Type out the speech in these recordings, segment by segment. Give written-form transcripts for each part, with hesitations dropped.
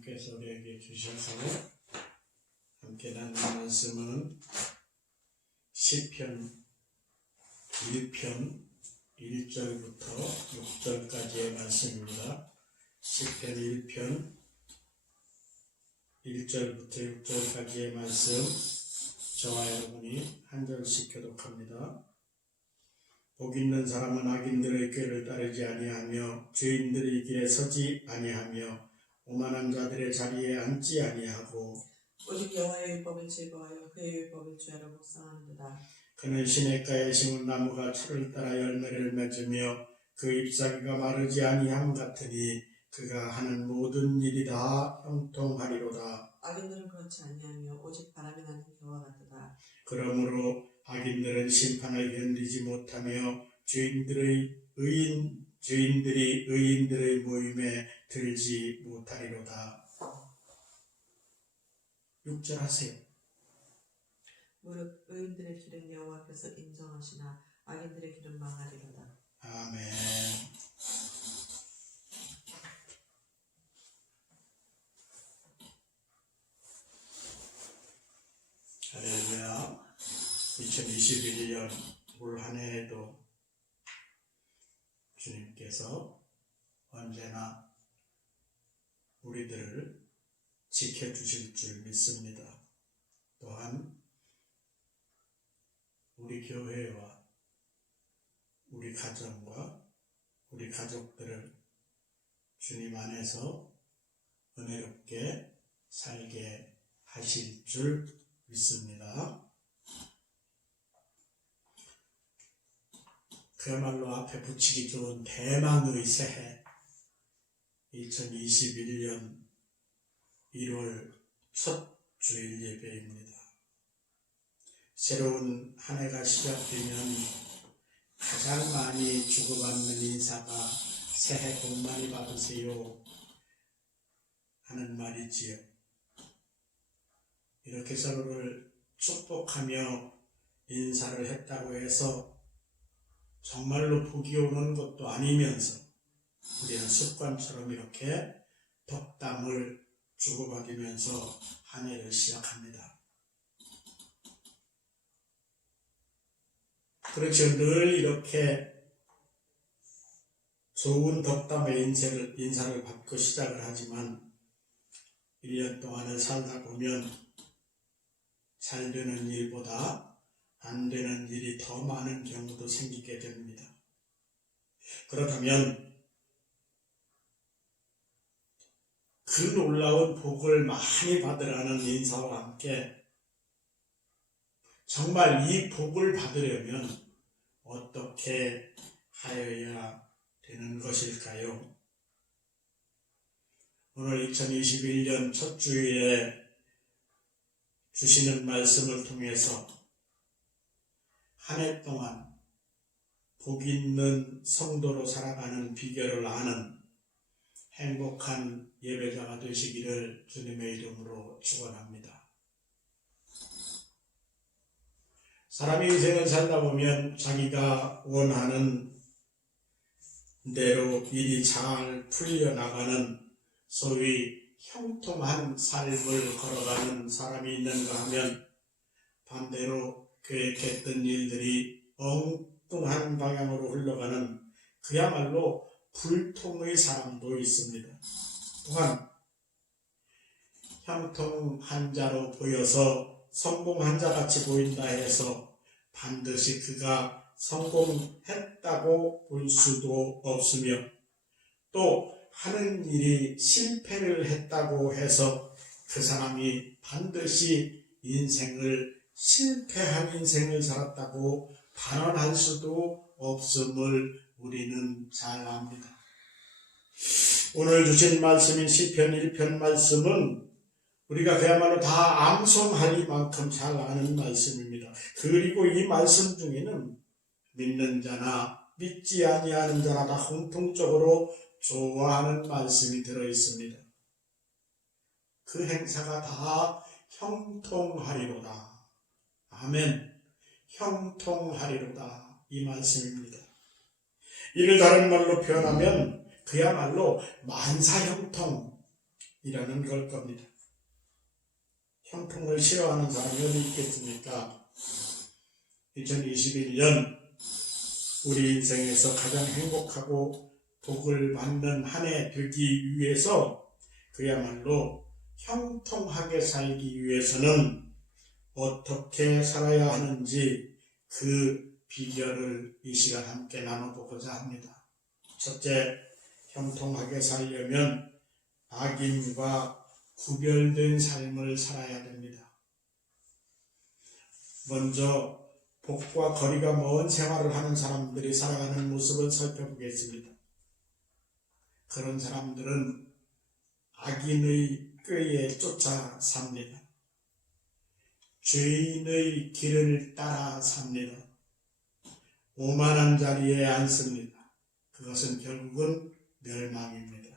하나님께서 우리에게 주셔서 함께 나눈 말씀은 시편 1편 1절부터 6절까지의 말씀입니다. 시편 1편 1절부터 6절까지의 말씀, 저와 여러분이 한 절씩 교독합니다. 복 있는 사람은 악인들의 꾀를 따르지 아니하며 죄인들의 길에 서지 아니하며 오만한 자들의 자리에 앉지 아니하고 오직 여호와의 율법을 즐거워하여 그의 율법을 주야로 묵상하는도다. 그는 시냇가에 심은 나무가 철을 따라 열매를 맺으며 그 잎사귀가 마르지 아니함 같으니 그가 하는 모든 일이 다 형통하리로다. 악인들은 그렇지 아니하며 오직 바람이 나는 겨와 같도다. 그러므로 악인들은 심판을 견디지 못하며 죄인들이 의인들의 모임에 들지 못하리로다. 6절 하세요. 무릇 의인들의 길은 여호와께서 인정하시나 악인들의 길은 망하리로다. 아멘. 할렐루야. 2021년 올 한 해에도 주님께서 언제나 우리들을 지켜주실 줄 믿습니다. 또한 우리 교회와 우리 가정과 우리 가족들을 주님 안에서 은혜롭게 살게 하실 줄 믿습니다. 그야말로 앞에 붙이기 좋은 대망의 새해 2021년 1월 첫 주일 예배입니다. 새로운 한 해가 시작되면 가장 많이 주고받는 인사가 새해 복 많이 받으세요 하는 말이지요. 이렇게 서로를 축복하며 인사를 했다고 해서 정말로 복이 오는 것도 아니면서 우리는 습관처럼 이렇게 덕담을 주고받으면서 한 해를 시작합니다. 그렇죠. 늘 이렇게 좋은 덕담의 인사를 받고 시작을 하지만 1년 동안을 살다 보면 잘 되는 일보다 안 되는 일이 더 많은 경우도 생기게 됩니다. 그렇다면 그 놀라운 복을 많이 받으라는 인사와 함께 정말 이 복을 받으려면 어떻게 하여야 되는 것일까요? 오늘 2021년 첫 주일에 주시는 말씀을 통해서 한 해 동안 복 있는 성도로 살아가는 비결을 아는 행복한 예배자가 되시기를 주님의 이름으로 축원합니다. 사람이 인생을 살다 보면 자기가 원하는 대로 일이 잘 풀려나가는 소위 형통한 삶을 걸어가는 사람이 있는가 하면 반대로 계획했던 일들이 엉뚱한 방향으로 흘러가는 그야말로 불통의 사람도 있습니다. 또한 형통한 자로 보여서 성공한 자같이 보인다 해서 반드시 그가 성공했다고 볼 수도 없으며 또 하는 일이 실패를 했다고 해서 그 사람이 반드시 실패한 인생을 살았다고 단언할 수도 없음을 우리는 잘 압니다. 오늘 주신 말씀인 시편 1편 말씀은 우리가 그야말로 다 암송하리만큼 잘 아는 말씀입니다. 그리고 이 말씀 중에는 믿는 자나 믿지 아니하는 자나 다 공통적으로 좋아하는 말씀이 들어있습니다. 그 행사가 다 형통하리로다. 아멘. 형통하리로다. 이 말씀입니다. 이를 다른 말로 표현하면 그야말로 만사형통, 이라는 걸 겁니다. 형통을 싫어하는 사람이 어디 있겠습니까? 2021년 우리 인생에서 가장 행복하고 복을 받는 한 해 되기 위해서 그야말로 형통하게 살기 위해서는 어떻게 살아야 하는지 그 비결을 이 시간 함께 나눠보고자 합니다. 첫째, 형통하게 살려면 악인과 구별된 삶을 살아야 됩니다. 먼저 복과 거리가 먼 생활을 하는 사람들이 살아가는 모습을 살펴보겠습니다. 그런 사람들은 악인의 꾀에 쫓아 삽니다. 죄인의 길을 따라 삽니다. 오만한 자리에 앉습니다. 그것은 결국은 멸망입니다.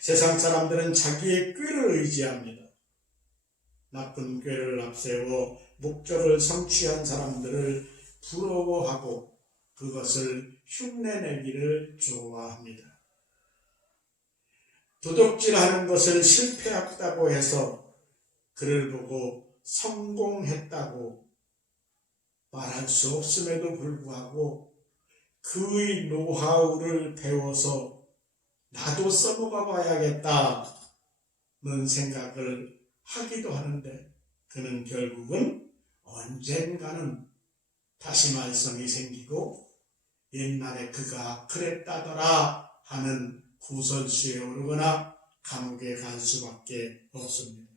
세상 사람들은 자기의 꾀를 의지합니다. 나쁜 꾀를 앞세워 목적을 성취한 사람들을 부러워하고 그것을 흉내내기를 좋아합니다. 도둑질하는 것을 실패했다고 해서 그를 보고 성공했다고 말할 수 없음에도 불구하고 그의 노하우를 배워서 나도 써먹어 봐야겠다는 생각을 하기도 하는데 그는 결국은 언젠가는 다시 말썽이 생기고 옛날에 그가 그랬다더라 하는 구설수에 오르거나 감옥에 갈 수밖에 없습니다.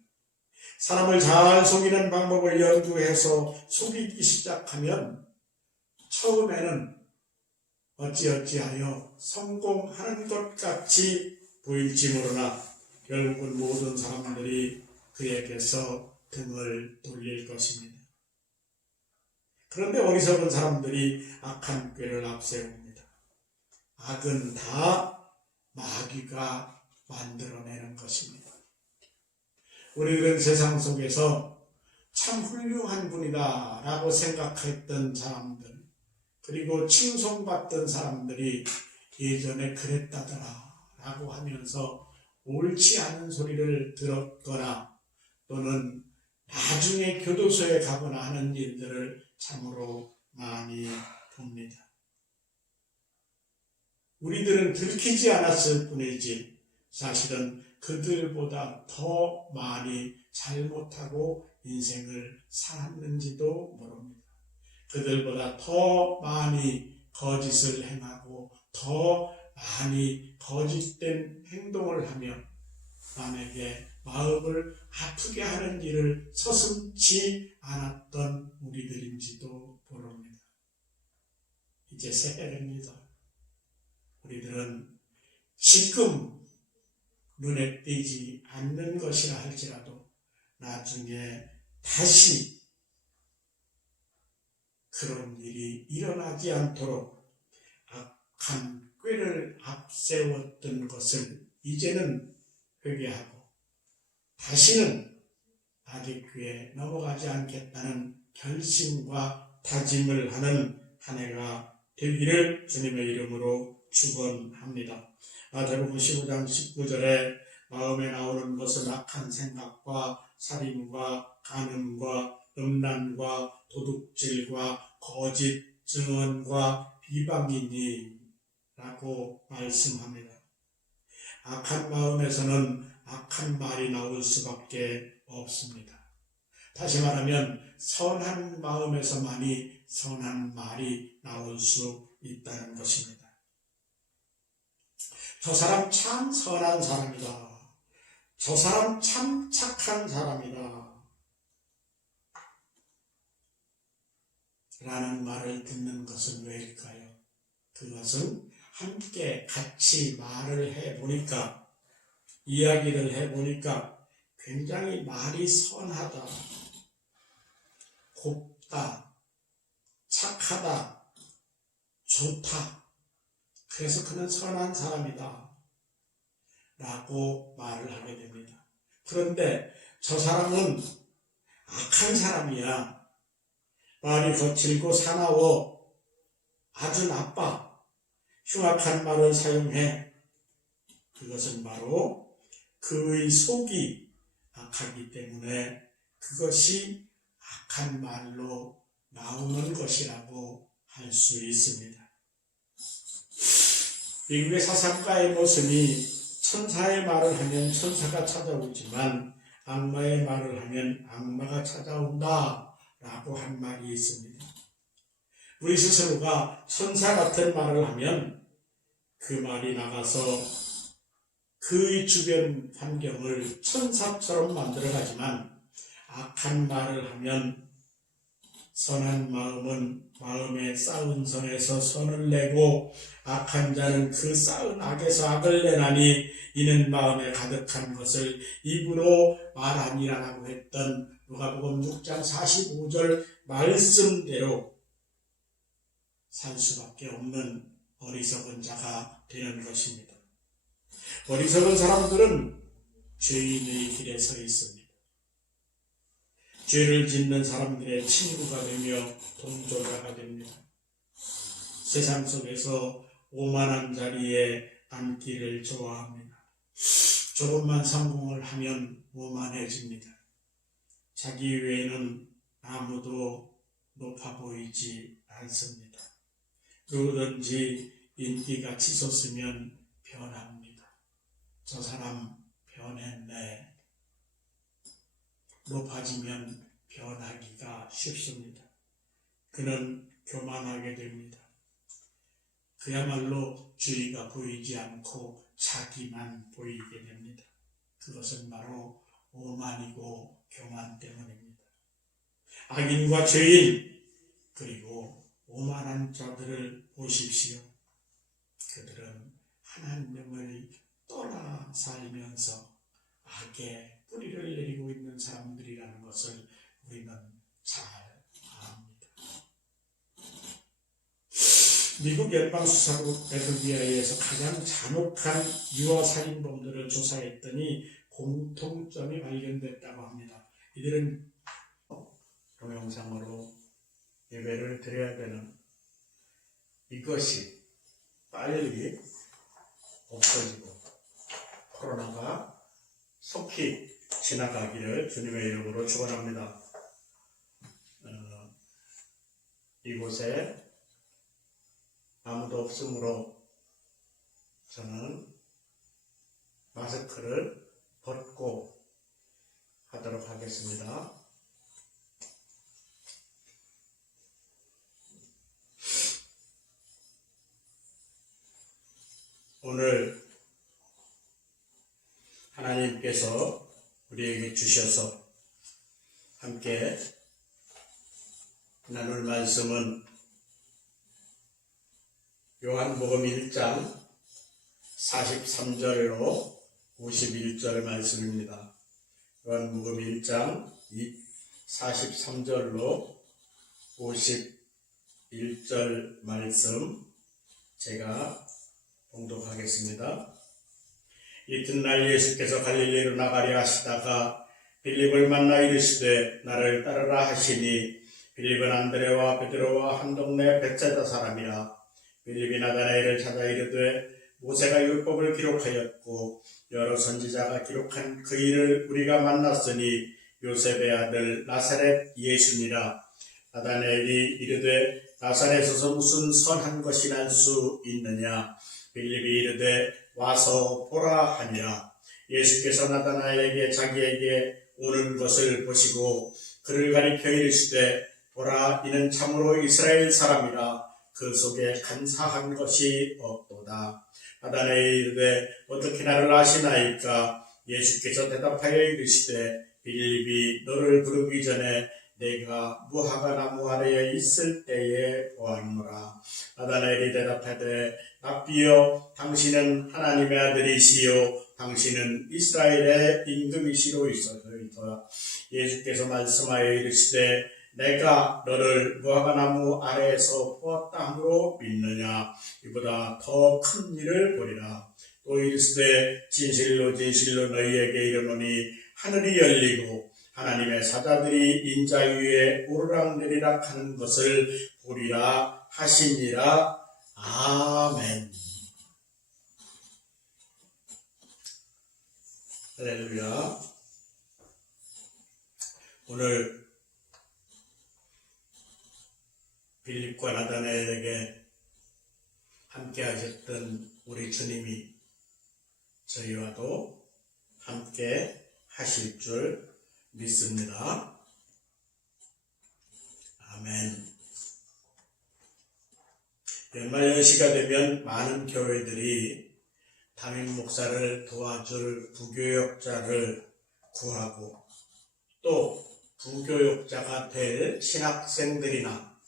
사람을 잘 속이는 방법을 연구해서 속이기 시작하면 처음에는 어찌어찌하여 성공하는 것 같이 보일지 모르나 결국은 모든 사람들이 그에게서 등을 돌릴 것입니다. 그런데 어리석은 사람들이 악한 꾀를 앞세웁니다. 악은 다 마귀가 만들어내는 것입니다. 우리들은 세상 속에서 참 훌륭한 분이다 라고 생각했던 사람들, 그리고 칭송받던 사람들이 예전에 그랬다더라 라고 하면서 옳지 않은 소리를 들었거나 또는 나중에 교도소에 가거나 하는 일들을 참으로 많이 봅니다. 우리들은 들키지 않았을 뿐이지 사실은 그들보다 더 많이 잘못하고 인생을 살았는지도 모릅니다. 그들보다 더 많이 거짓을 행하고 더 많이 거짓된 행동을 하며 남에게 마음을 아프게 하는 일을 서슴지 않았던 우리들인지도 모릅니다. 이제 새해입니다. 우리들은 지금 눈에 띄지 않는 것이라 할지라도 나중에 다시 그런 일이 일어나지 않도록 악한 꾀를 앞세웠던 것을 이제는 회개하고 다시는 악의 꾀에 넘어가지 않겠다는 결심과 다짐을 하는 한 해가 되기를 주님의 이름으로 축원합니다. 마태복음 15장 19절에 마음에 나오는 것은 악한 생각과 살인과 간음과 음란과 도둑질과 거짓 증언과 비방이니 라고 말씀합니다. 악한 마음에서는 악한 말이 나올 수밖에 없습니다. 다시 말하면 선한 마음에서만이 선한 말이 나올 수 있다는 것입니다. 저 사람 참 선한 사람이다. 저 사람 참 착한 사람이다. 라는 말을 듣는 것은 왜일까요? 그것은 함께 같이 말을 해보니까, 이야기를 해보니까 굉장히 말이 선하다, 곱다, 착하다, 좋다. 그래서 그는 선한 사람이다 라고 말을 하게 됩니다. 그런데 저 사람은 악한 사람이야. 말이 거칠고 사나워 아주 나빠. 흉악한 말을 사용해. 그것은 바로 그의 속이 악하기 때문에 그것이 악한 말로 나오는 것이라고 할 수 있습니다. 미국의 사상가의 모습이 천사의 말을 하면 천사가 찾아오지만 악마의 말을 하면 악마가 찾아온다 라고 한 말이 있습니다. 우리 스스로가 천사 같은 말을 하면 그 말이 나가서 그의 주변 환경을 천사처럼 만들어가지만 악한 말을 하면 선한 마음은 마음에 쌓은 선에서 선을 내고 악한 자는 그 쌓은 악에서 악을 내나니 이는 마음에 가득한 것을 입으로 말하니라라고 했던 누가복음 6장 45절 말씀대로 살 수밖에 없는 어리석은 자가 되는 것입니다. 어리석은 사람들은 죄인의 길에 서 있습니다. 죄를 짓는 사람들의 친구가 되며 동조자가 됩니다. 세상 속에서 오만한 자리에 앉기를 좋아합니다. 조금만 성공을 하면 오만해집니다. 자기 외에는 아무도 높아 보이지 않습니다. 누구든지 인기가 치솟으면 변합니다. 저 사람 변했네. 높아지면 변하기가 쉽습니다. 그는 교만하게 됩니다. 그야말로 주의가 보이지 않고 자기만 보이게 됩니다. 그것은 바로 오만이고 교만 때문입니다. 악인과 죄인 그리고 오만한 자들을 보십시오. 그들은 하나님을 떠나 살면서 악의 뿌리를 내리고 있는 사람들이라는 것을 우리는 잘 압니다. 미국 연방수사국 FBI에서 가장 잔혹한 유아살인범들을 조사했더니 공통점이 발견됐다고 합니다. 이들은 동영상으로 예배를 드려야 되는 이것이 빨리 없어지고 코로나가 속히 지나가기를 주님의 이름으로 축원합니다. 이곳에 아무도 없으므로 저는 마스크를 벗고 하도록 하겠습니다. 오늘 하나님께서 우리에게 주셔서 함께 나눌 말씀은 요한복음 1장 43절로 51절 말씀입니다. 요한복음 1장 43절로 51절 말씀 제가 봉독하겠습니다. 이튿날 예수께서 갈릴리로 나가려 하시다가 빌립을 만나 이르시되 나를 따르라 하시니 빌립은 안드레와 베드로와 한 동네 벳사다 사람이라. 빌립이 나다나엘을 찾아 이르되 모세가 율법을 기록하였고 여러 선지자가 기록한 그 일을 우리가 만났으니 요셉의 아들 나사렛 예수니라. 나다나엘이 이르되 나사렛에서 무슨 선한 것이 날 수 있느냐. 빌립이 이르되 와서 보라 하니라. 예수께서 나다나엘에게 자기에게 오는 것을 보시고 그를 가리켜 이르시되 보라 이는 참으로 이스라엘 사람이라. 그 속에 간사한 것이 없도다. 나다나엘이 이르되 어떻게 나를 아시나이까. 예수께서 대답하여 이르시되 빌립이 너를 부르기 전에 내가 무화과 나무 아래에 있을 때에 보았노라. 나다나엘이 대답하되 랍비여 당신은 하나님의 아들이시요 당신은 이스라엘의 임금이시로이소이다. 예수께서 말씀하여 이르시되 내가 너를 무화과 나무 아래에서 보았다 함으로 믿느냐. 이보다 더 큰 일을 보리라. 또 이르시되 진실로 진실로 너희에게 이르노니 하늘이 열리고 하나님의 사자들이 인자 위에 오르락내리락 하는 것을 보리라 하시니라. 아멘. 할렐루야. 오늘 빌립과 나다나엘에게 함께 하셨던 우리 주님이 저희와도 함께 하실 줄 믿습니다. 아멘. 연말 연시가 되면 많은 교회들이 담임 목사를 도와줄 부교역자를 구하고 또 부교역자가 될 신학생들이나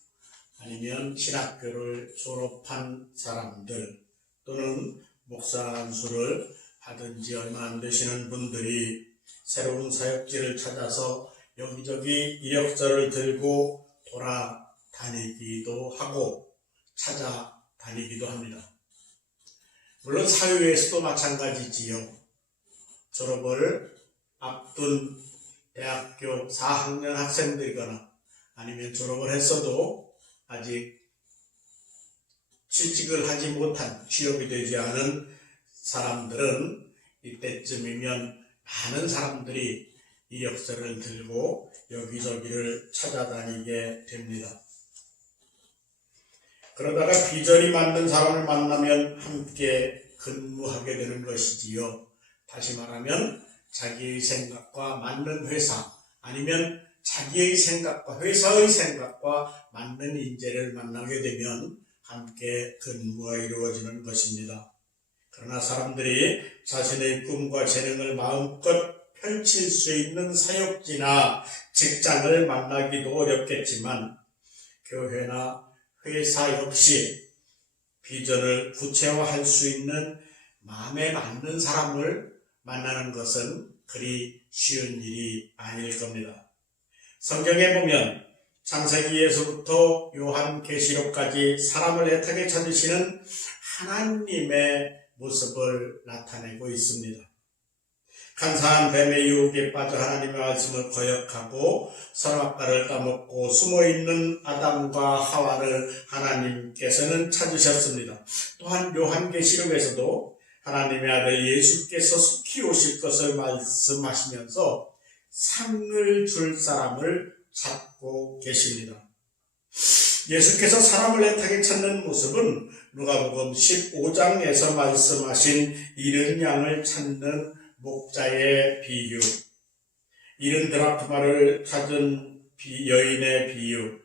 아니면 신학교를 졸업한 사람들 또는 목사 안수를 받은 지 얼마 안 되시는 분들이 새로운 사역지를 찾아서 여기저기 이력서를 들고 돌아다니기도 하고 찾아다니기도 합니다. 물론 사회에서도 마찬가지지요. 졸업을 앞둔 대학교 4학년 학생들이거나 아니면 졸업을 했어도 아직 취직을 하지 못한, 취업이 되지 않은 사람들은 이때쯤이면 많은 사람들이 이력서를 들고 여기저기를 찾아다니게 됩니다. 그러다가 비전이 맞는 사람을 만나면 함께 근무하게 되는 것이지요. 다시 말하면 자기의 생각과 맞는 회사 아니면 자기의 생각과 회사의 생각과 맞는 인재를 만나게 되면 함께 근무가 이루어지는 것입니다. 그러나 사람들이 자신의 꿈과 재능을 마음껏 펼칠 수 있는 사역지나 직장을 만나기도 어렵겠지만 교회나 회사 역시 비전을 구체화할 수 있는 마음에 맞는 사람을 만나는 것은 그리 쉬운 일이 아닐 겁니다. 성경에 보면 창세기에서부터 요한계시록까지 사람을 애타게 찾으시는 하나님의 모습을 나타내고 있습니다. 간사한 뱀의 유혹에 빠져 하나님의 말씀을 거역하고 선악과를 따먹고 숨어있는 아담과 하와를 하나님께서는 찾으셨습니다. 또한 요한계시록에서도 하나님의 아들 예수께서 속히 오실 것을 말씀하시면서 상을 줄 사람을 찾고 계십니다. 예수께서 사람을 애타게 찾는 모습은 누가복음 15장에서 말씀하신 잃은 양을 찾는 목자의 비유, 잃은 드라크마를 찾은 여인의 비유,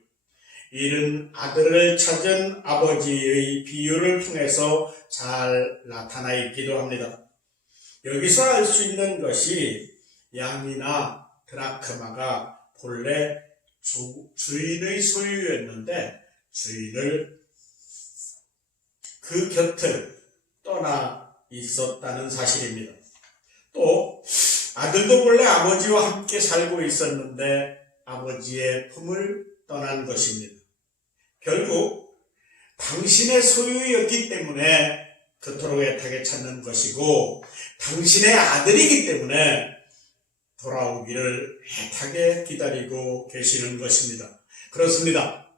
잃은 아들을 찾은 아버지의 비유를 통해서 잘 나타나 있기도 합니다. 여기서 알 수 있는 것이 양이나 드라크마가 본래 주인의 소유였는데 주인을 그 곁을 떠나 있었다는 사실입니다. 또 아들도 본래 아버지와 함께 살고 있었는데 아버지의 품을 떠난 것입니다. 결국 당신의 소유였기 때문에 그토록 애타게 찾는 것이고 당신의 아들이기 때문에 돌아오기를 애타게 기다리고 계시는 것입니다. 그렇습니다.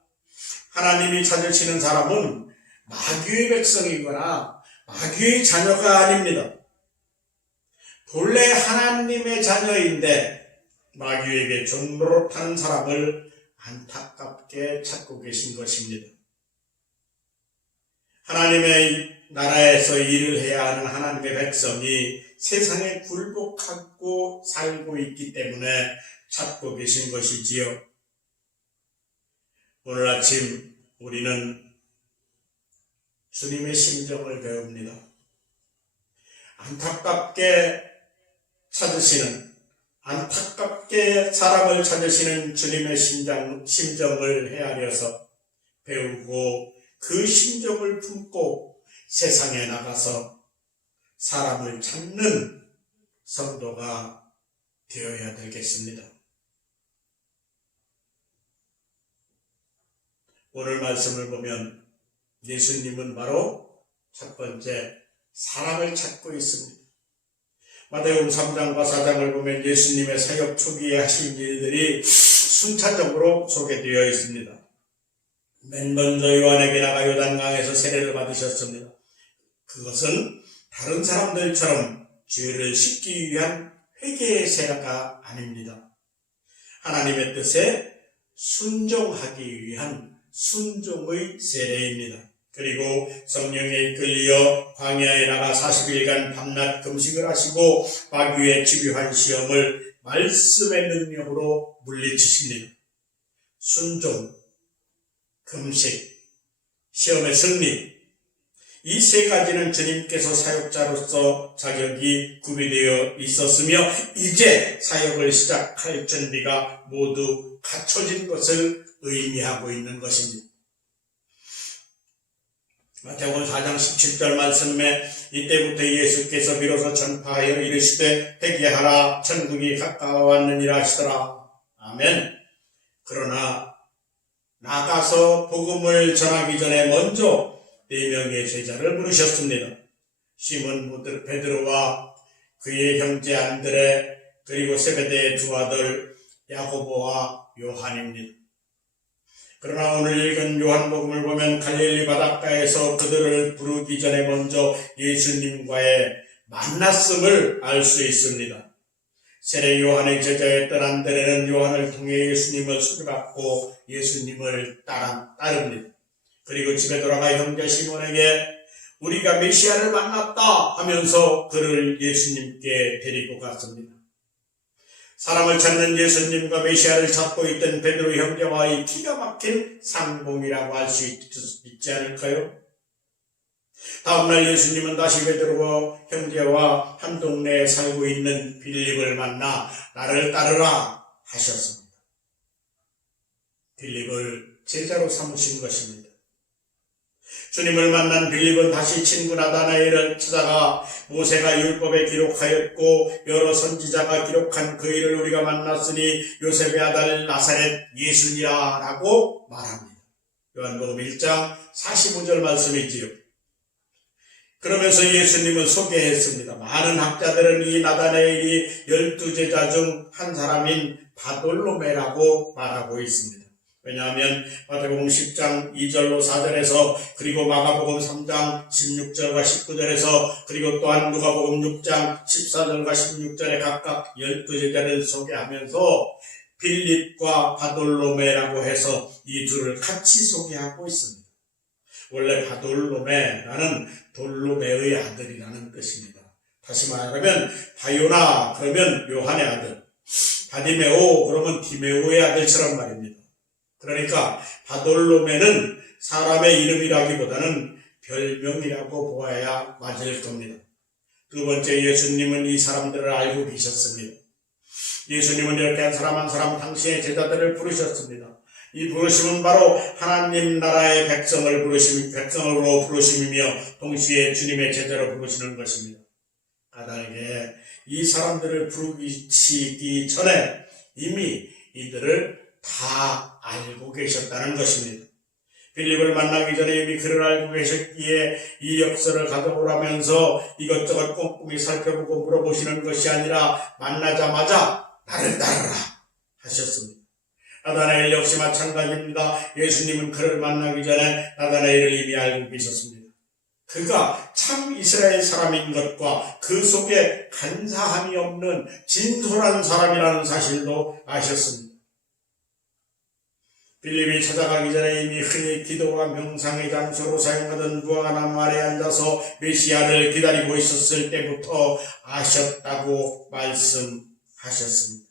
하나님이 찾으시는 사람은 마귀의 백성이거나 마귀의 자녀가 아닙니다. 본래 하나님의 자녀인데 마귀에게 종노릇하는 사람을 안타깝게 찾고 계신 것입니다. 하나님의 나라에서 일을 해야 하는 하나님의 백성이 세상에 굴복하고 살고 있기 때문에 찾고 계신 것이지요. 오늘 아침 우리는 주님의 심정을 배웁니다. 안타깝게 사람을 찾으시는 주님의 심정을 헤아려서 배우고 그 심정을 품고 세상에 나가서 사람을 찾는 성도가 되어야 되겠습니다. 오늘 말씀을 보면 예수님은 바로 첫 번째 사람을 찾고 있습니다. 마태복음 3장과 4장을 보면 예수님의 사역 초기에 하신 일들이 순차적으로 소개되어 있습니다. 맨 먼저 요한에게 나가 요단강에서 세례를 받으셨습니다. 그것은 다른 사람들처럼 죄를 씻기 위한 회개의 세례가 아닙니다. 하나님의 뜻에 순종하기 위한 순종의 세례입니다. 그리고 성령에 이끌려 광야에 나가 40일간 밤낮 금식을 하시고 마귀의 집요한 시험을 말씀의 능력으로 물리치십니다. 순종, 금식, 시험의 승리, 이 세 가지는 주님께서 사역자로서 자격이 구비되어 있었으며 이제 사역을 시작할 준비가 모두 갖춰진 것을 의미하고 있는 것입니다. 마태복음 4장 17절 말씀에 이때부터 예수께서 비로소 전파하여 이르시되 회개하라 천국이 가까워왔느니라 하시더라. 아멘. 그러나 나가서 복음을 전하기 전에 먼저 4명의 제자를 부르셨습니다. 시몬 베드로와 그의 형제 안드레 그리고 세베대의 두 아들 야고보와 요한입니다. 그러나 오늘 읽은 요한복음을 보면 갈릴리 바닷가에서 그들을 부르기 전에 먼저 예수님과의 만났음을 알 수 있습니다. 세례 요한의 제자였던 안드레는 요한을 통해 예수님을 소개받고 예수님을 따릅니다. 그리고 집에 돌아가 형제 시몬에게 우리가 메시아를 만났다 하면서 그를 예수님께 데리고 갔습니다. 사람을 찾는 예수님과 메시아를 찾고 있던 베드로 형제와의 기가 막힌 상봉이라고 할 수 있지 않을까요? 다음날 예수님은 다시 베드로 형제와 한 동네에 살고 있는 빌립을 만나 나를 따르라 하셨습니다. 빌립을 제자로 삼으신 것입니다. 주님을 만난 빌립은 다시 친구 나다나엘을 찾아가 모세가 율법에 기록하였고 여러 선지자가 기록한 그 일을 우리가 만났으니 요셉의 아들 나사렛 예수니라 라고 말합니다. 요한복음 1장 45절 말씀이지요. 그러면서 예수님을 소개했습니다. 많은 학자들은 이 나다나엘이 12제자 중 한 사람인 바돌로메라고 말하고 있습니다. 왜냐하면 마태복음 10장 2절로 4절에서 그리고 마가복음 3장 16절과 19절에서 그리고 또한 누가복음 6장 14절과 16절에 각각 12제자를 소개하면서 빌립과 바돌로메라고 해서 이 둘을 같이 소개하고 있습니다. 원래 바돌로메라는 돌로메의 아들이라는 뜻입니다. 다시 말하면 바요나 그러면 요한의 아들, 바디메오 그러면 디메오의 아들처럼 말입니다. 그러니까 바돌로메는 사람의 이름이라기보다는 별명이라고 보아야 맞을 겁니다. 두 번째, 예수님은 이 사람들을 알고 계셨습니다. 예수님은 이렇게 한 사람 한 사람 당신의 제자들을 부르셨습니다. 이 부르심은 바로 하나님 나라의 백성으로 부르심이며 동시에 주님의 제자로 부르시는 것입니다. 가다에게 이 사람들을 부르시기 전에 이미 이들을 다 알고 계셨다는 것입니다. 빌립을 만나기 전에 이미 그를 알고 계셨기에 이 역사를 가져오라면서 이것저것 꼼꼼히 살펴보고 물어보시는 것이 아니라 만나자마자 나를 따르라 하셨습니다. 나다나엘 역시 마찬가지입니다. 예수님은 그를 만나기 전에 나다나엘을 이미 알고 계셨습니다. 그가 참 이스라엘 사람인 것과 그 속에 간사함이 없는 진솔한 사람이라는 사실도 아셨습니다. 빌립이 찾아가기 전에 이미 흔히 기도와 명상의 장소로 사용하던 무화과나무 아래 앉아서 메시아를 기다리고 있었을 때부터 아셨다고 말씀하셨습니다.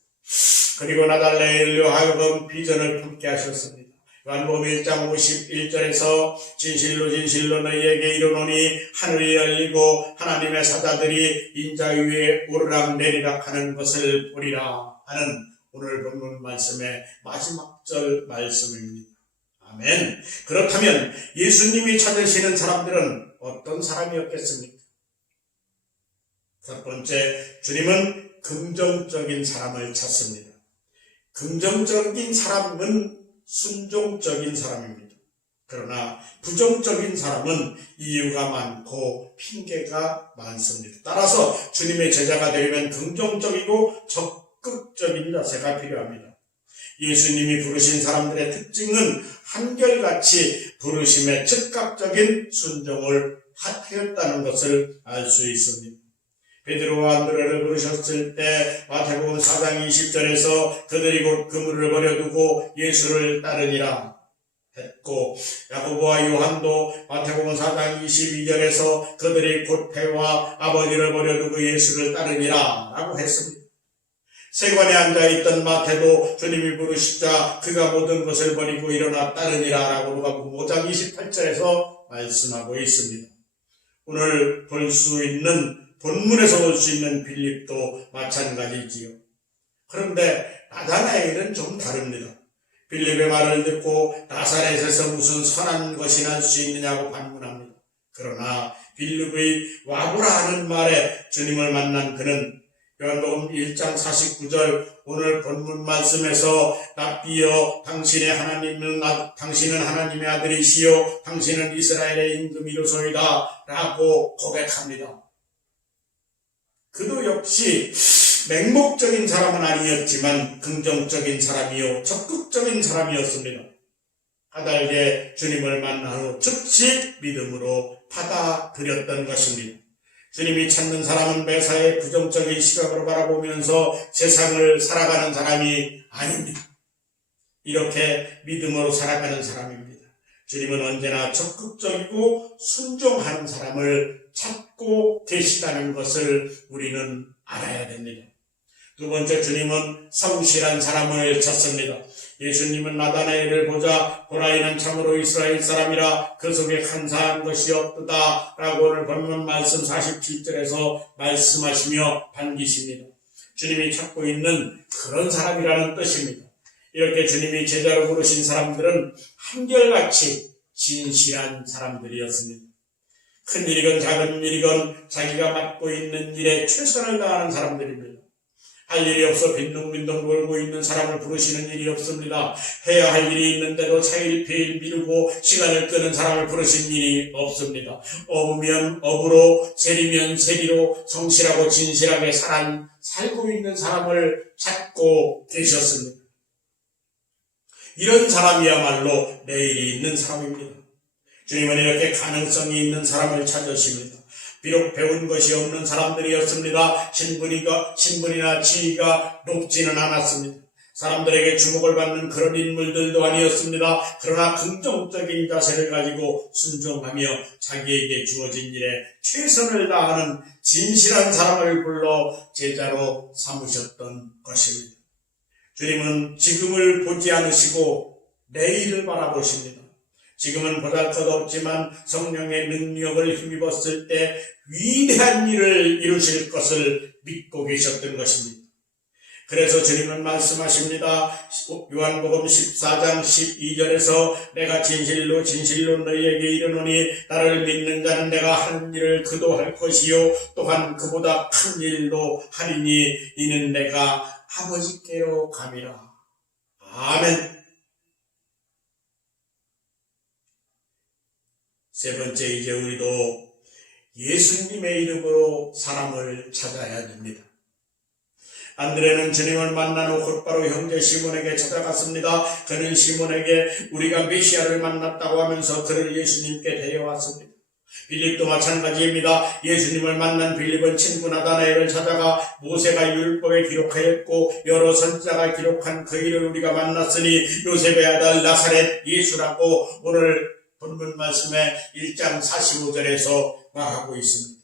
그리고 나달레엘로 하여금 비전을 품게 하셨습니다. 요한복음 1장 51절에서 진실로 진실로 너희에게 이르노니 하늘이 열리고 하나님의 사자들이 인자 위에 오르락내리락 하는 것을 보리라 하는 오늘 본문 말씀의 마지막 절 말씀입니다. 아멘. 그렇다면 예수님이 찾으시는 사람들은 어떤 사람이었겠습니까? 첫 번째, 주님은 긍정적인 사람을 찾습니다. 긍정적인 사람은 순종적인 사람입니다. 그러나 부정적인 사람은 이유가 많고 핑계가 많습니다. 따라서 주님의 제자가 되려면 긍정적이고 적극적인 자세가 필요합니다. 예수님이 부르신 사람들의 특징은 한결같이 부르심에 즉각적인 순종을 하였다는 것을 알 수 있습니다. 베드로와 안드레를 부르셨을 때 마태복음 4장 20절에서 그들이 곧 그물을 버려두고 예수를 따르니라 했고, 야고보와 요한도 마태복음 4장 22절에서 그들이 곧 배와 아버지를 버려두고 예수를 따르니라 라고 했습니다. 세관에 앉아있던 마태도 주님이 부르시자 그가 모든 것을 버리고 일어나 따르니라 라고 누가복음 5장 28절에서 말씀하고 있습니다. 오늘 볼 수 있는, 본문에서 볼 수 있는 빌립도 마찬가지지요. 그런데 나다나엘은 좀 다릅니다. 빌립의 말을 듣고 나사렛에서 무슨 선한 것이 날 수 있느냐고 반문합니다. 그러나 빌립의 와보라 하는 말에 주님을 만난 그는 요한복음 1장 49절 오늘 본문 말씀에서 랍비여 당신은 하나님의 아들이시요 당신은 이스라엘의 임금이로소이다 라고 고백합니다. 그도 역시 맹목적인 사람은 아니었지만 긍정적인 사람이요 적극적인 사람이었습니다. 까닭에 주님을 만난 후 즉시 믿음으로 받아들였던 것입니다. 주님이 찾는 사람은 매사에 부정적인 시각으로 바라보면서 세상을 살아가는 사람이 아닙니다. 이렇게 믿음으로 살아가는 사람입니다. 주님은 언제나 적극적이고 순종하는 사람을 찾고 계시다는 것을 우리는 알아야 됩니다. 두 번째, 주님은 성실한 사람을 찾습니다. 예수님은 나다나엘을 보자 보라 이는 참으로 이스라엘 사람이라 그 속에 간사한 것이 없도다 라고 오늘 본문 말씀 47절에서 말씀하시며 반기십니다. 주님이 찾고 있는 그런 사람이라는 뜻입니다. 이렇게 주님이 제자로 부르신 사람들은 한결같이 진실한 사람들이었습니다. 큰 일이건 작은 일이건 자기가 맡고 있는 일에 최선을 다하는 사람들입니다. 할 일이 없어 빈둥빈둥 놀고 있는 사람을 부르시는 일이 없습니다. 해야 할 일이 있는데도 차일피일 미루고 시간을 끄는 사람을 부르신 일이 없습니다. 업으면 업으로, 세리면 세리로 성실하고 진실하게 살고 있는 사람을 찾고 계셨습니다. 이런 사람이야말로 내일이 있는 사람입니다. 주님은 이렇게 가능성이 있는 사람을 찾으십니다. 비록 배운 것이 없는 사람들이었습니다. 신분이나 지위가 높지는 않았습니다. 사람들에게 주목을 받는 그런 인물들도 아니었습니다. 그러나 긍정적인 자세를 가지고 순종하며 자기에게 주어진 일에 최선을 다하는 진실한 사람을 불러 제자로 삼으셨던 것입니다. 주님은 지금을 보지 않으시고 내일을 바라보십니다. 지금은 보잘것없지만 성령의 능력을 힘입었을 때 위대한 일을 이루실 것을 믿고 계셨던 것입니다. 그래서 주님은 말씀하십니다. 요한복음 14장 12절에서 내가 진실로 너희에게 이르노니 나를 믿는 자는 내가 하는 일을 그도 할 것이요 또한 그보다 큰 일도 하리니 이는 내가 아버지께로 감이라. 아멘. 세 번째, 이제 우리도 예수님의 이름으로 사람을 찾아야 됩니다. 안드레는 주님을 만난 후 곧바로 형제 시몬에게 찾아갔습니다. 그는 시몬에게 우리가 메시아를 만났다고 하면서 그를 예수님께 데려왔습니다. 빌립도 마찬가지입니다. 예수님을 만난 빌립은 친구 나다나엘을 찾아가 모세가 율법에 기록하였고 여러 선지자가 기록한 그 일을 우리가 만났으니 요셉의 아들 나사렛 예수라고 오늘 본문 말씀에 1장 45절에서 말하고 있습니다.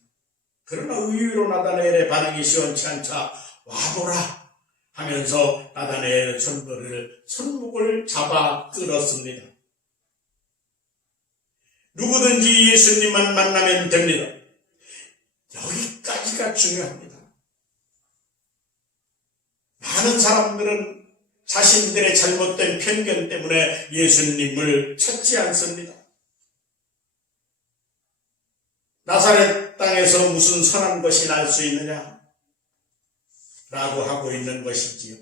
그러나 의외로 나다나엘의 반응이 시원치 않자 와보라 하면서 나다나엘의 손목을 잡아 끌었습니다. 누구든지 예수님만 만나면 됩니다. 여기까지가 중요합니다. 많은 사람들은 자신들의 잘못된 편견 때문에 예수님을 찾지 않습니다. 나사렛 땅에서 무슨 선한 것이 날 수 있느냐? 라고 하고 있는 것이지요.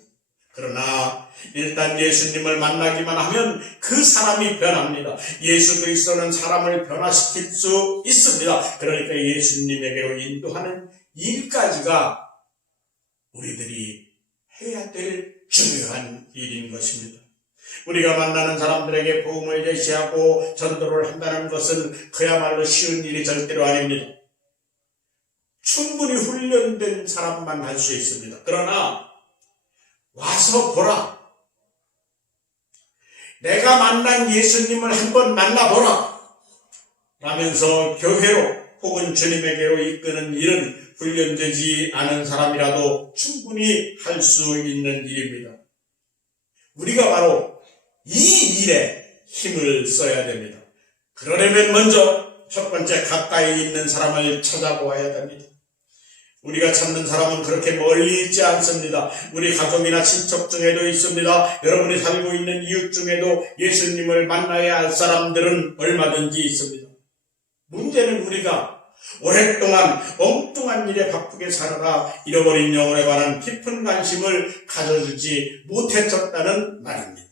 그러나 일단 예수님을 만나기만 하면 그 사람이 변합니다. 예수 그리스도는 사람을 변화시킬 수 있습니다. 그러니까 예수님에게로 인도하는 일까지가 우리들이 해야 될 중요한 일인 것입니다. 우리가 만나는 사람들에게 복음을 제시하고 전도를 한다는 것은 그야말로 쉬운 일이 절대로 아닙니다. 충분히 훈련된 사람만 할 수 있습니다. 그러나 와서 보라. 내가 만난 예수님을 한번 만나보라. 라면서 교회로 혹은 주님에게로 이끄는 일은 훈련되지 않은 사람이라도 충분히 할 수 있는 일입니다. 우리가 바로 이 일에 힘을 써야 됩니다. 그러려면 먼저 첫 번째 가까이 있는 사람을 찾아보아야 됩니다. 우리가 찾는 사람은 그렇게 멀리 있지 않습니다. 우리 가족이나 친척 중에도 있습니다. 여러분이 살고 있는 이웃 중에도 예수님을 만나야 할 사람들은 얼마든지 있습니다. 문제는 우리가 오랫동안 엉뚱한 일에 바쁘게 살아가 잃어버린 영혼에 관한 깊은 관심을 가져주지 못했었다는 말입니다.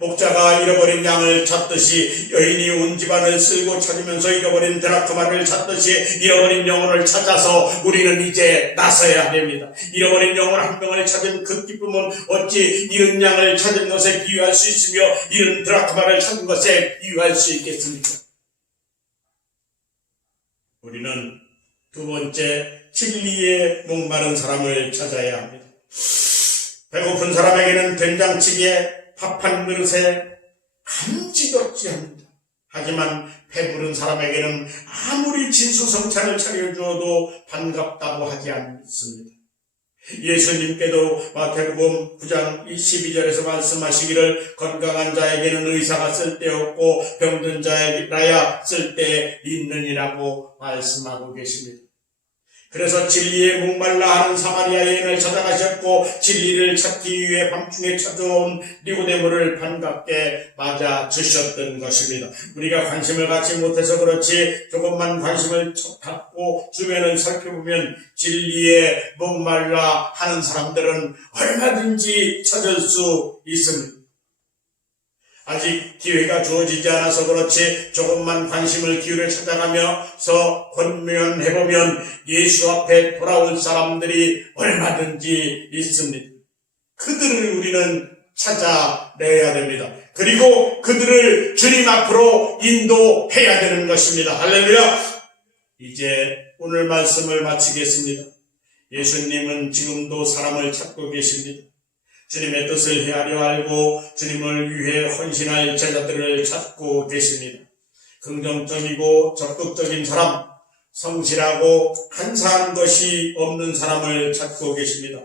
목자가 잃어버린 양을 찾듯이 여인이 온 집안을 쓸고 찾으면서 잃어버린 드라크마를 찾듯이 잃어버린 영혼을 찾아서 우리는 이제 나서야 됩니다. 잃어버린 영혼 한 명을 찾은 그 기쁨은 어찌 잃은 양을 찾은 것에 비유할 수 있으며 잃은 드라크마를 찾은 것에 비유할 수 있겠습니까? 우리는 두 번째 진리에 목마른 사람을 찾아야 합니다. 배고픈 사람에게는 된장찌개에 밥 한 그릇에 감지덕지 합니다. 하지만 배부른 사람에게는 아무리 진수성찬을 차려주어도 반갑다고 하지 않습니다. 예수님께도 마태복음 9장 12절에서 말씀하시기를 건강한 자에게는 의사가 쓸데없고 병든 자에게라야 쓸데있느니라고 말씀하고 계십니다. 그래서 진리에 목말라 하는 사마리아 여인을 찾아가셨고 진리를 찾기 위해 밤중에 찾아온 니고데모를 반갑게 맞아주셨던 것입니다. 우리가 관심을 갖지 못해서 그렇지 조금만 관심을 갖고 주변을 살펴보면 진리에 목말라 하는 사람들은 얼마든지 찾을 수 있습니다. 아직 기회가 주어지지 않아서 그렇지 조금만 관심을 기울여 찾아가면서 권면해보면 예수 앞에 돌아올 사람들이 얼마든지 있습니다. 그들을 우리는 찾아내야 됩니다. 그리고 그들을 주님 앞으로 인도해야 되는 것입니다. 할렐루야! 이제 오늘 말씀을 마치겠습니다. 예수님은 지금도 사람을 찾고 계십니다. 주님의 뜻을 헤아려 알고 주님을 위해 헌신할 제자들을 찾고 계십니다. 긍정적이고 적극적인 사람, 성실하고 한사한 것이 없는 사람을 찾고 계십니다.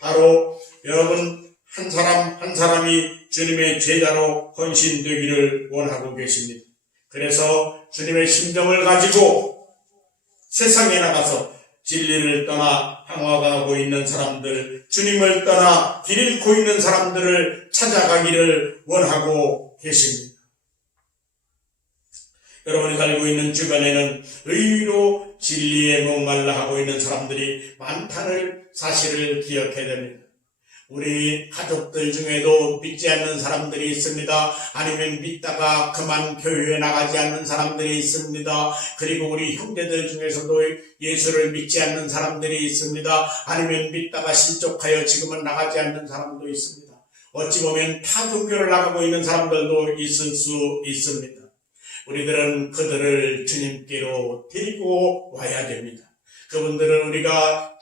바로 여러분 한 사람 한 사람이 주님의 제자로 헌신되기를 원하고 계십니다. 그래서 주님의 심정을 가지고 세상에 나가서 진리를 떠나 방황하고 있는 사람들, 주님을 떠나 길 잃고 있는 사람들을 찾아가기를 원하고 계십니다. 여러분이 살고 있는 주변에는 의로 진리에 목말라 하고 있는 사람들이 많다는 사실을 기억해야 됩니다. 우리 가족들 중에도 믿지 않는 사람들이 있습니다. 아니면 믿다가 그만 교회에 나가지 않는 사람들이 있습니다. 그리고 우리 형제들 중에서도 예수를 믿지 않는 사람들이 있습니다. 아니면 믿다가 실족하여 지금은 나가지 않는 사람도 있습니다. 어찌 보면 타 종교를 나가고 있는 사람들도 있을 수 있습니다. 우리들은 그들을 주님께로 데리고 와야 됩니다. 그분들은 우리가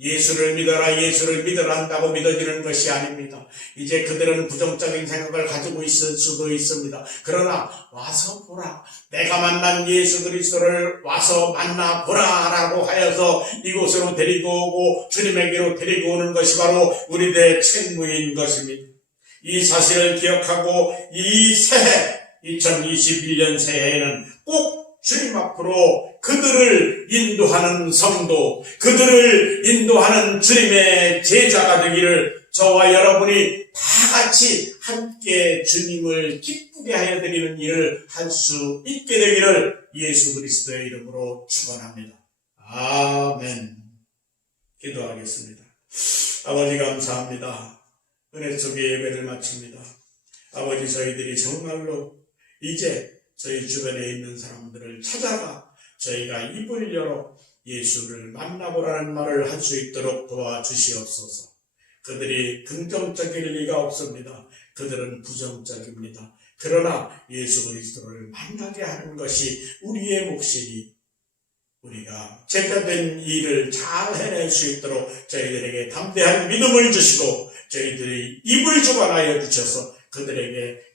예수를 믿어라 한다고 믿어지는 것이 아닙니다. 이제 그들은 부정적인 생각을 가지고 있을 수도 있습니다. 그러나 와서 보라. 내가 만난 예수 그리스도를 와서 만나보라 라고 하여서 이곳으로 데리고 오고 주님에게로 데리고 오는 것이 바로 우리들의 책무인 것입니다. 이 사실을 기억하고 이 새해 2021년 새해에는 꼭 주님 앞으로 그들을 인도하는 성도, 그들을 인도하는 주님의 제자가 되기를 저와 여러분이 다 같이 함께 주님을 기쁘게 하여 드리는 일을 할 수 있게 되기를 예수 그리스도의 이름으로 축원합니다. 아멘. 기도하겠습니다. 아버지 감사합니다. 은혜 속의 예배를 마칩니다. 아버지 저희들이 정말로 이제 저희 주변에 있는 사람들을 찾아가 저희가 입을 열어 예수를 만나보라는 말을 할 수 있도록 도와주시옵소서. 그들이 긍정적일 리가 없습니다. 그들은 부정적입니다. 그러나 예수 그리스도를 만나게 하는 것이 우리의 몫이니 우리가 제가 된 일을 잘 해낼 수 있도록 저희들에게 담대한 믿음을 주시고 저희들의 입을 주관하여 주셔서 그들에게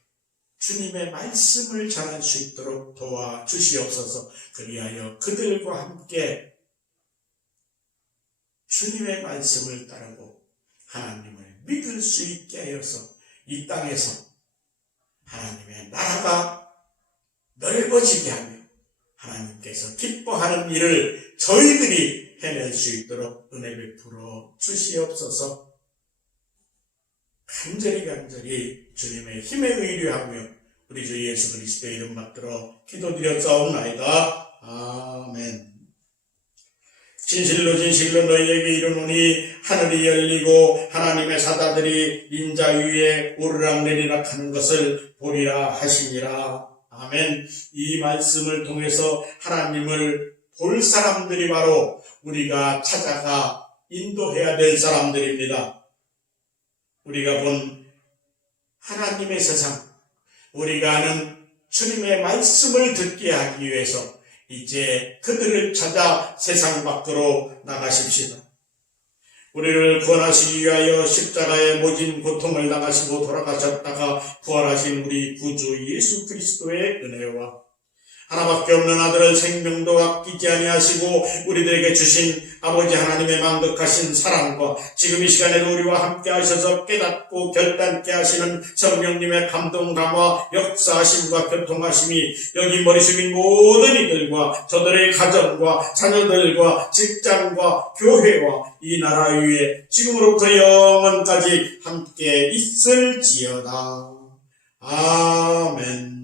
주님의 말씀을 전할 수 있도록 도와주시옵소서. 그리하여 그들과 함께 주님의 말씀을 따르고 하나님을 믿을 수 있게 하여서 이 땅에서 하나님의 나라가 넓어지게 하며 하나님께서 기뻐하는 일을 저희들이 해낼 수 있도록 은혜 베풀어 주시옵소서. 간절히 주님의 힘에 의뢰하며 우리 주 예수 그리스도의 이름 받들어 기도드렸사옵나이다. 아멘. 진실로 너희에게 이르노니 하늘이 열리고 하나님의 사자들이 인자 위에 오르락내리락 하는 것을 보리라 하시니라. 아멘. 이 말씀을 통해서 하나님을 볼 사람들이 바로 우리가 찾아가 인도해야 될 사람들입니다. 우리가 본 하나님의 세상, 우리가 아는 주님의 말씀을 듣게 하기 위해서 이제 그들을 찾아 세상 밖으로 나가십시다. 우리를 구원하시기 위하여 십자가의 모진 고통을 당하시고 돌아가셨다가 부활하신 우리 구주 예수 그리스도의 은혜와 하나밖에 없는 아들을 생명도 아끼지 아니하시고 우리들에게 주신 아버지 하나님의 만극하신 사랑과 지금 이 시간에도 우리와 함께 하셔서 깨닫고 결단케 하시는 성령님의 감동 감화 역사하심과 교통하심이 여기 머리 숙인 모든 이들과 저들의 가정과 자녀들과 직장과 교회와 이 나라 위에 지금으로부터 영원까지 함께 있을지어다. 아멘.